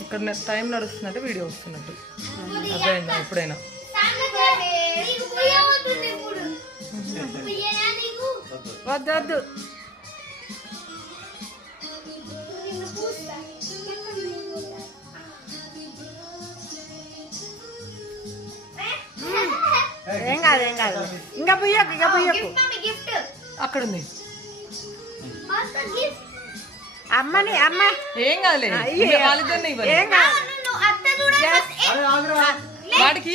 ఇక్కడ time నడుస్తున్నట్టు video వస్తున్నట్టు అర్థమైందా ఎప్పుడైనా వద్దు వద్దు ఏం కాదు ఏం కాదు ఇంకా పుయ్యకు అక్కడ ఉంది అమ్మని అమ్మ ఏం కాదులే వాళ్ళిద్దరిని ఏం కాదు వాడికి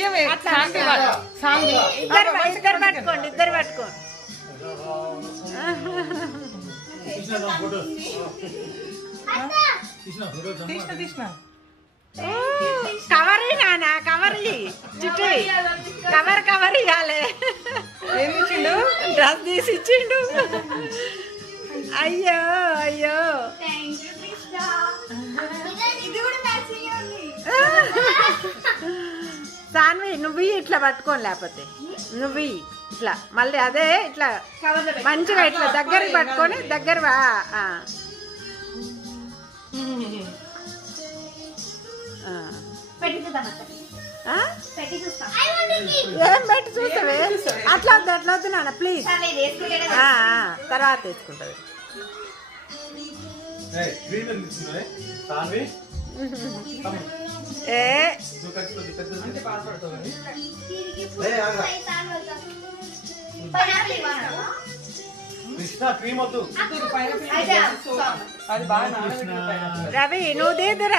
ఇద్దరు పట్టుకోండి ఇద్దరు పట్టుకోండి తీసిన కవర్ నానా కవర్ చుట్టూ కవర్ ఇవ్వాలి ఏమి ఇచ్చిండు డ్రెస్ తీసి ఇచ్చిండు అయ్యో అయ్యో సాన్వి నువ్వు ఇట్లా పట్టుకోని లేకపోతే నువ్వు ఇట్లా మళ్ళీ అదే ఇట్లా మంచిగా ఇట్లా దగ్గరికి పట్టుకొని దగ్గర ఏం పెట్టి చూస్తావే అట్లా వద్దు అట్లా వద్దు నాన్న ప్లీజ్ తర్వాత తెచ్చుకుంటుంది ఏ అది బాగా రవి నువ్వు తీదురా